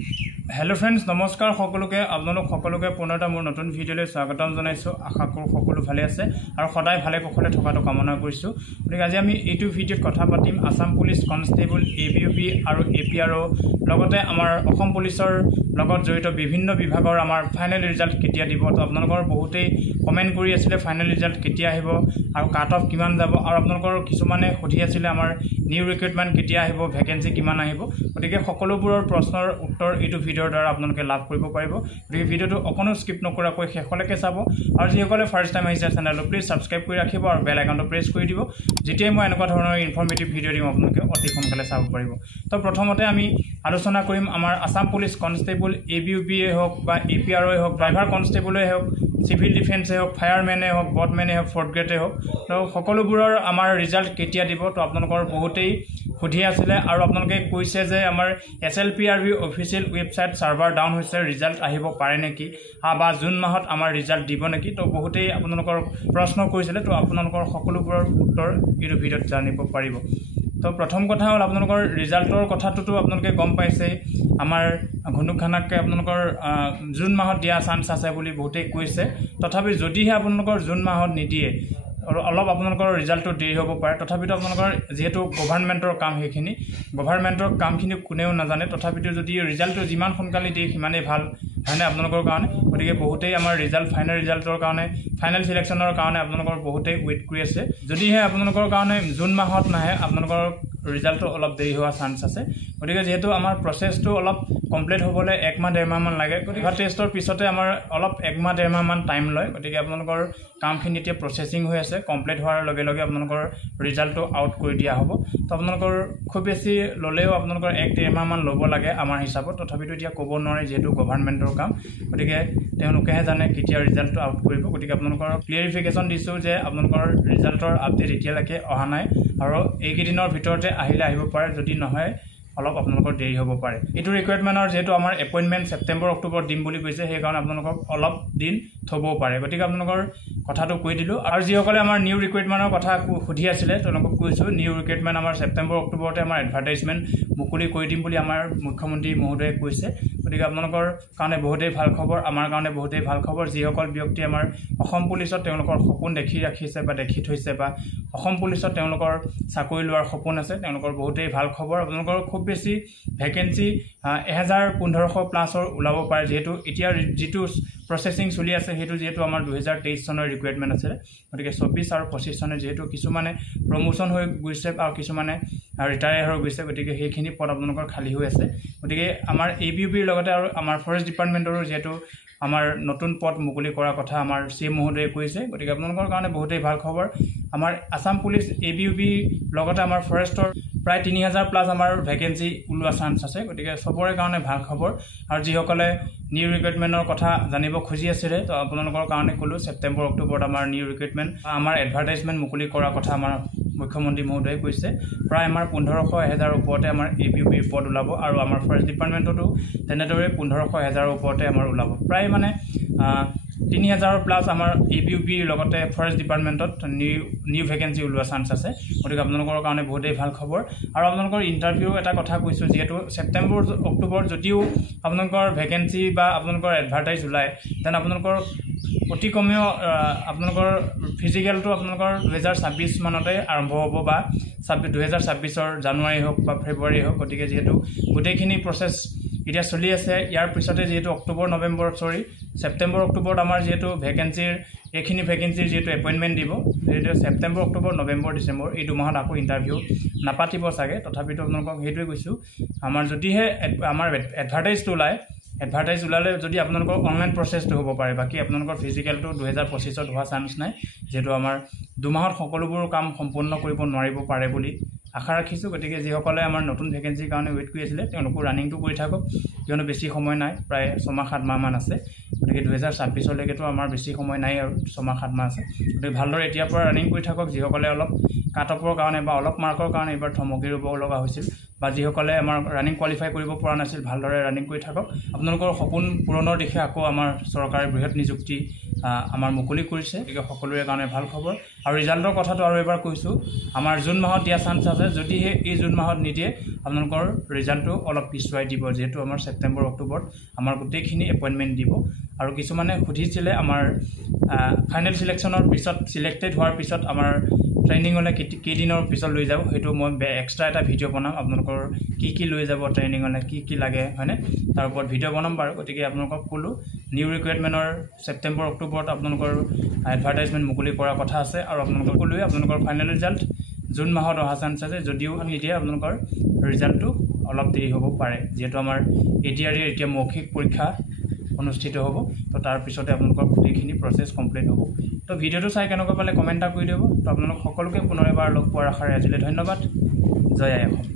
hello friends नमस्कार सकलोके आपलोक सकलोके पुनः मोर नतुन भिडिओले स्वागतम जनाइছো आशा करो सकलो भाले আছে আৰু সদায় ভালে কুশলে থকাটো কামনা কৰিছো গতিকে আজি আমি এইটো ভিডিঅ'ত কথা পাতিম আসাম পুলিচ কনষ্টেবল এবিউপি আৰু এপিআৰও লগতে আমাৰ অসম পুলিচৰ লগত জড়িত বিভিন্ন বিভাগৰ আমাৰ ফাইনেল ৰিজাল্ট কেতিয়া দিব তো আপোনালোকৰ বহুতেই কমেন্ট কৰি আছিল ফাইনেল ৰিজাল্ট কেতিয়া আহিব আৰু কাট অফ কিমান যাব আৰু আপোনালোকৰ কিছুমানে সুধি আছিল আমাৰ নিউ ৰিক্ৰুটমেন্ট কেতিয়া আহিব ভ্যাকেন্সি কিমান আহিব গতিকে সকলোবোৰৰ প্ৰশ্নৰ উত্তৰ এইটো ভিডিঅ'ৰ দ্বাৰা আপোনালোকে লাভ কৰিব পাৰিব এই ভিডিঅ'টো অকনো স্কিপ নকৰাকৈ শেষলৈকে চাব আৰু যিসকলে ফাৰ্ষ্ট টাইম আহিছে চেনেলটো প্লিজ সাবস্ক্ৰাইব কৰি ৰাখিব আৰু বেল আইকনটো প্ৰেছ কৰি দিব যেতিয়াই মই এনেকুৱা ধৰণৰ ইনফৰমেটিভ ভিডিঅ' দিম আপোনালোকে অতি সোনকালে চাব পাৰিব তো প্ৰথমতে আমি আলোচনা কৰিম আমাৰ আসাম পুলিচ কনষ্টেবল এবিউপি হওক বা এপিআৰও হওক ড্ৰাইভাৰ কনষ্টেবলে হওক সিভিল ডিফেন্সে হওক ফায়াৰমেনে হওক বটমেনে হওক ফ'ৰ্থ গ্ৰেডে হওক তো সকলোবোৰৰ আমাৰ ৰিজাল্ট কেতিয়া দিব তো আপোনালোকৰ বহুতেই সুধি আছিল আৰু আপোনালোকে কৈছে যে আমাৰ এছএলপিআৰবি অফিচিয়েল ৱেবছাইট সাৰ্ভাৰ ডাউন হৈছে ৰিজাল্ট আহিব পাৰে নেকি বা জুন মাহত আমাৰ ৰিজাল্ট দিব নেকি তো বহুতেই আপোনালোকৰ প্ৰশ্ন কৰিছিল তো আপোনালোকৰ সকলোবোৰৰ উত্তৰ এই ভিডিঅ'ত জানিব পাৰিব তো প্ৰথম কথা হ'ল আপোনালোকৰ ৰিজাল্টৰ কথাটো আপোনালোকে গম পাইছে আমাৰ ঘুনুখানাকে আপোনালোকৰ জুন মাহত দিয়া চান্স আছে বুলি বহুতেই কৈছে তথাপি যদিহে আপোনালোকৰ জুন মাহত নিদিয়ে অলপ আপোনালোকৰ ৰিজাল্টটো দেৰি হ'ব পাৰে তথাপিতো আপোনালোকৰ যেহেতু গভৰ্ণমেণ্টৰ কাম হেখিনি গভৰ্ণমেণ্টৰ কামখিনি কোনেও নাজানে তথাপিতো যদি ৰিজাল্টটো যিমান সোনকালে দিয়ে সিমানেই ভাল হয়নে আপোনালোকৰ কাৰণে গতিকে বহুতেই আমাৰ ৰিজাল্ট ফাইনেল ৰিজাল্টৰ কাৰণে ফাইনেল সিলেকশ্যনৰ কাৰণে আপোনালোকৰ বহুতেই ৱেইট কৰি আছে যদিহে আপোনালোকৰ কাৰণে জুন মাহত নাহে আপোনালোকৰ ৰিজাল্টটো অলপ দেৰি হোৱা চান্স আছে গতিকে যেহেতু আমাৰ প্ৰচেছটো অলপ কমপ্লিট হ'বলৈ এক মাহ ডেৰ মাহ মান লাগে গতিকে টেষ্টৰ পিছতে আমাৰ অলপ এক মাহ ডেৰ মাহ মান টাইম লয় গতিকে আপোনালোকৰ কামখিনি এতিয়া প্ৰচেছিং হৈ আছে কমপ্লিট হোৱাৰ লগে লগে আপোনালোকৰ ৰিজাল্টটো আউট কৰি দিয়া হ'ব তো আপোনালোকৰ খুব বেছি ল'লেও আপোনালোকৰ এক ডেৰ মাহ মান ল'ব লাগে আমাৰ হিচাপত তথাপিতো এতিয়া ক'ব নোৱাৰে যেহেতু গভৰ্ণমেণ্টৰ কাম গতিকে তেওঁলোকেহে জানে কেতিয়া ৰিজাল্টটো আউট কৰিব গতিকে আপোনালোকৰ ক্লিয়াৰিফিকেশ্যন দিছোঁ যে আপোনালোকৰ ৰিজাল্টৰ আপডেট এতিয়ালৈকে অহা নাই আৰু এইকেইদিনৰ ভিতৰতে আহিলে আহিব পাৰে যদি নহয় অলপ আপোনালোকৰ দেৰি হ'ব পাৰে এইটো ৰিকুৱাৰমেণ্টৰ যেহেতু আমাৰ এপইণ্টমেণ্ট ছেপ্টেম্বৰ অক্টোবৰ দিম বুলি কৈছে সেইকাৰণে আপোনালোকক অলপ দিন থ'বও পাৰে গতিকে আপোনালোকৰ কথাটো কৈ দিলোঁ আৰু যিসকলে আমাৰ নিউ ৰিকুৱাৰমেণ্টৰ কথা সুধি আছিলে তেওঁলোকক কৈছোঁ নিউ ৰিকুৱাৰমেণ্ট আমাৰ ছেপ্টেম্বৰ অক্টোবৰতে আমাৰ এডভাৰটাইজমেণ্ট মুকলি কৰি দিম বুলি আমাৰ মুখ্যমন্ত্ৰী মহোদয়ে কৈছে গতিকে আপোনালোকৰ কাৰণে বহুতেই ভাল খবৰ আমাৰ কাৰণে বহুতেই ভাল খবৰ যিসকল ব্যক্তি আমাৰ অসম পুলিচত তেওঁলোকৰ সপোন দেখি ৰাখিছে বা দেখি থৈছে বা অসম পুলিচত তেওঁলোকৰ চাকৰি লোৱাৰ সপোন আছে তেওঁলোকৰ বহুতেই ভাল খবৰ আপোনালোকৰ খুব বেছি ভেকেন্সি 1500 প্লাছৰ ওলাব পাৰে যেহেতু এতিয়া যিটো প্ৰচেছিং চলি আছে সেইটো যেহেতু আমাৰ 2023 চনৰ ৰিকুৱাৰমেণ্ট আছে গতিকে 24 আৰু 25 চনৰ যেহেতু কিছুমানে প্ৰমোশ্যন হৈ গৈছে আৰু কিছুমানে ৰিটায়াৰ হৈ গৈছে গতিকে সেইখিনি পদ আপোনালোকৰ খালী হৈ আছে গতিকে আমাৰ এবিউপিৰ লগতে আৰু আমাৰ ফৰেষ্ট ডিপাৰ্টমেণ্টৰো যেহেতু আমাৰ নতুন পদ মুকলি কৰাৰ কথা আমাৰ চিএম মহোদয়ে কৈছে গতিকে আপোনালোকৰ কাৰণে বহুতেই ভাল খবৰ আমাৰ আসাম পুলিচ এবিউপি লগতে আমাৰ ফৰেষ্টৰ প্ৰায় 3000 প্লাছ আমাৰ ভেকেন্সি ওলোৱা চান্স আছে গতিকে সবৰে কাৰণে ভাল খবৰ আৰু যিসকলে নিউ ৰিক্ৰুটমেণ্টৰ কথা জানিব খুজি আছিল তো আপোনালোকৰ কাৰণে ক'লো ছেপ্টেম্বৰ অক্টোবৰত আমাৰ নিউ ৰিক্ৰুটমেণ্ট আমাৰ এডভাৰটাইজমেণ্ট মুকলি কৰাৰ কথা আমাৰ মুখ্যমন্ত্ৰী মহোদয়ে কৈছে প্ৰায় আমাৰ 1500-1000 ওপৰতে আমাৰ এবিউপিৰ পদ ওলাব আৰু আমাৰ ফৰেষ্ট ডিপাৰ্টমেণ্টতো তেনেদৰে 1500-1000 ওপৰতে আমাৰ ওলাব প্ৰায় মানে 3000 প্লাছ আমাৰ এবিউপিৰ লগতে ফৰেষ্ট ডিপাৰ্টমেণ্টত নিউ ভেকেন্সি ওলোৱা চান্স আছে গতিকে আপোনালোকৰ কাৰণে বহুতেই ভাল খবৰ আৰু আপোনালোকৰ ইণ্টাৰভিউ এটা কথা কৈছোঁ যিহেতু ছেপ্টেম্বৰ অক্টোবৰ যদিও আপোনালোকৰ ভেকেন্সি বা আপোনালোকৰ এডভাৰটাইজ ওলায় তেন আপোনালোকৰ অতি কমেও আপোনালোকৰ ফিজিকেলটো আপোনালোকৰ 2026 মানতে আৰম্ভ হ'ব বা 2026ৰ জানুৱাৰী হওক বা ফেব্ৰুৱাৰী হওক গতিকে যিহেতু গোটেইখিনি প্ৰচেছ এতিয়া চলি আছে ইয়াৰ পিছতে যেহেতু ছেপ্টেম্বৰ অক্টোবৰত আমাৰ যেহেতু ভেকেন্সিৰ এইখিনি ভেকেন্সিৰ যেহেতু এপইণ্টমেণ্ট দিব যেহেতু ছেপ্টেম্বৰ অক্টোবৰ নৱেম্বৰ ডিচেম্বৰ এই দুমাহত আকৌ ইণ্টাৰভিউ নাপাতিব চাগে তথাপিতো আপোনালোকক সেইটোৱে কৈছোঁ আমাৰ যদিহে আমাৰ এডভাৰটাইজটো ওলায় এডভাৰটাইজ ওলালে যদি আপোনালোকৰ অনলাইন প্ৰচেছটো হ'ব পাৰে বাকী আপোনালোকৰ ফিজিকেলটো 2025ত হোৱা চান্স নাই যেহেতু আমাৰ দুমাহত সকলোবোৰ কাম সম্পূৰ্ণ কৰিব নোৱাৰিব পাৰে বুলি আশা ৰাখিছোঁ গতিকে যিসকলে আমাৰ নতুন ভেকেন্সিৰ কাৰণে ৱেইট কৰি আছিলে তেওঁলোকো ৰানিংটো কৰি থাকক কিয়নো বেছি সময় নাই প্ৰায় 6-7 মাহ মান আছে গতিকে 2026লৈকেতো আমাৰ বেছি সময় নাই আৰু 6-7 মাহ আছে গতিকে ভালদৰে এতিয়াৰ পৰা ৰানিং কৰি থাকক যিসকলে অলপ কাট অফৰ কাৰণে বা অলপ মাৰ্কৰ কাৰণে এইবাৰ থমকি ৰ'ব লগা হৈছিল বা যিসকলে আমাৰ ৰানিং কোৱালিফাই কৰিব পৰা নাছিল ভালদৰে ৰানিং কৰি থাকক আপোনালোকৰ সপোন পূৰণৰ দিশে আকৌ আমাৰ চৰকাৰে বৃহৎ নিযুক্তি আমাৰ মুকলি কৰিছে গতিকে সকলোৰে কাৰণে ভাল খবৰ আৰু ৰিজাল্টৰ কথাটো আৰু এবাৰ কৈছোঁ আমাৰ জুন মাহত দিয়া চান্স আছে যদিহে এই জুন মাহত নিদিয়ে আপোনালোকৰ ৰিজাল্টটো অলপ পিছুৱাই দিব যিহেতু আমাৰ ছেপ্টেম্বৰ অক্টোবৰত আমাৰ গোটেইখিনি এপইণ্টমেণ্ট দিব আৰু কিছুমানে সুধিছিলে আমাৰ ফাইনেল চিলেকশ্যনৰ পিছত চিলেক্টেড হোৱাৰ পিছত আমাৰ ট্ৰেইনিঙলৈ কেইদিনৰ পিছত লৈ যাব সেইটো মই এক্সট্ৰা এটা ভিডিঅ' বনাম আপোনালোকৰ কি লৈ যাব ট্ৰেইনিঙলৈ কি লাগে হয়নে তাৰ ওপৰত ভিডিঅ' বনাম বাৰু গতিকে আপোনালোকক ক'লোঁ নিউ ৰিকুৱাৰমেণ্টৰ ছেপ্টেম্বৰ অক্টোবৰত আপোনালোকৰ এডভাৰটাইজমেণ্ট মুকলি কৰাৰ কথা আছে আৰু আপোনালোকক ক'লোৱে আপোনালোকৰ ফাইনেল ৰিজাল্ট জুন মাহত অহা চান্স আছে যদিও নিদিয়ে আপোনালোকৰ ৰিজাল্টটো অলপ দেৰি হ'ব পাৰে যিহেতু আমাৰ এডিআৰইৰ এতিয়া মৌখিক পৰীক্ষা অনুষ্ঠিত হ'ব তো তাৰ পিছতে আপোনালোকৰ গোটেইখিনি প্ৰচেছ কমপ্লিট হ'ব তো ভিডিঅ'টো চাই কেনেকুৱা পালে কমেণ্ট এটা কৰি দিব তো আপোনালোক সকলোকে পুনৰ এবাৰ লগ পোৱাৰ আশাৰে আজিলৈ ধন্যবাদ জয় আই অসম